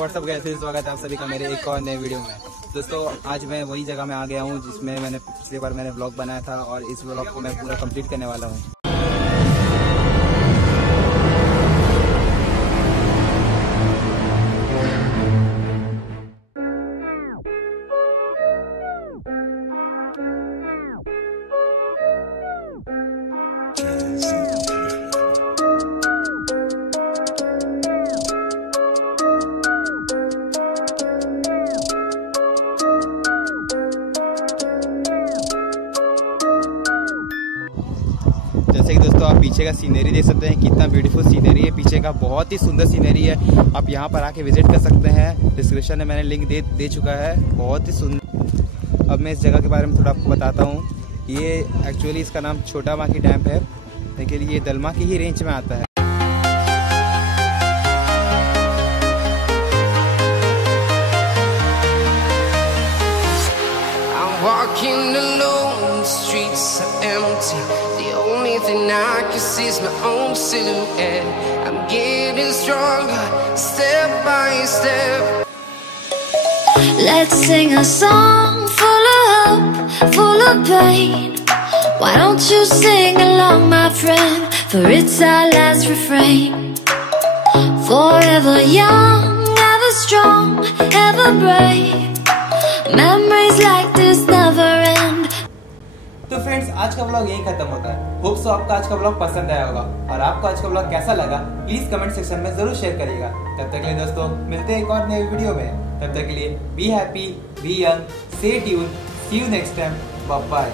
WhatsApp कैसे, स्वागत है आप सभी का मेरे एक और नए वीडियो में। दोस्तों आज मैं वही जगह में आ गया हूँ जिसमें मैंने पिछली बार मैंने व्लॉग बनाया था और इस व्लॉग को मैं पूरा कंप्लीट करने वाला हूँ। जैसे कि दोस्तों आप पीछे का सीनरी देख सकते हैं, कितना ब्यूटीफुल सीनरी है। पीछे का बहुत ही सुंदर सीनरी है। आप यहाँ पर आके विजिट कर सकते हैं। डिस्क्रिप्शन में मैंने लिंक दे चुका है, बहुत ही सुंदर। अब मैं इस जगह के बारे में थोड़ा आपको बताता हूँ। ये एक्चुअली इसका नाम छोटा बांकी डैम है, लेकिन ये दलमा की ही रेंज में आता है। Walking alone, the streets are empty. The only thing I can see is my own silhouette. I'm getting stronger, step by step. Let's sing a song full of hope, full of pain. Why don't you sing along, my friend? For it's our last refrain. Forever young, ever strong, ever brave. Memories like this never end. तो friends आज का vlog यही खत्म होता है। Hope so आपको आज का व्लॉग पसंद आया होगा, और आपको आज का व्लॉग कैसा लगा प्लीज कमेंट सेक्शन में जरूर शेयर करिएगा। तब तक के लिए दोस्तों मिलते हैं एक और नए वीडियो में। तब तक के लिए be happy, be young, stay tuned, see you next time, bye bye.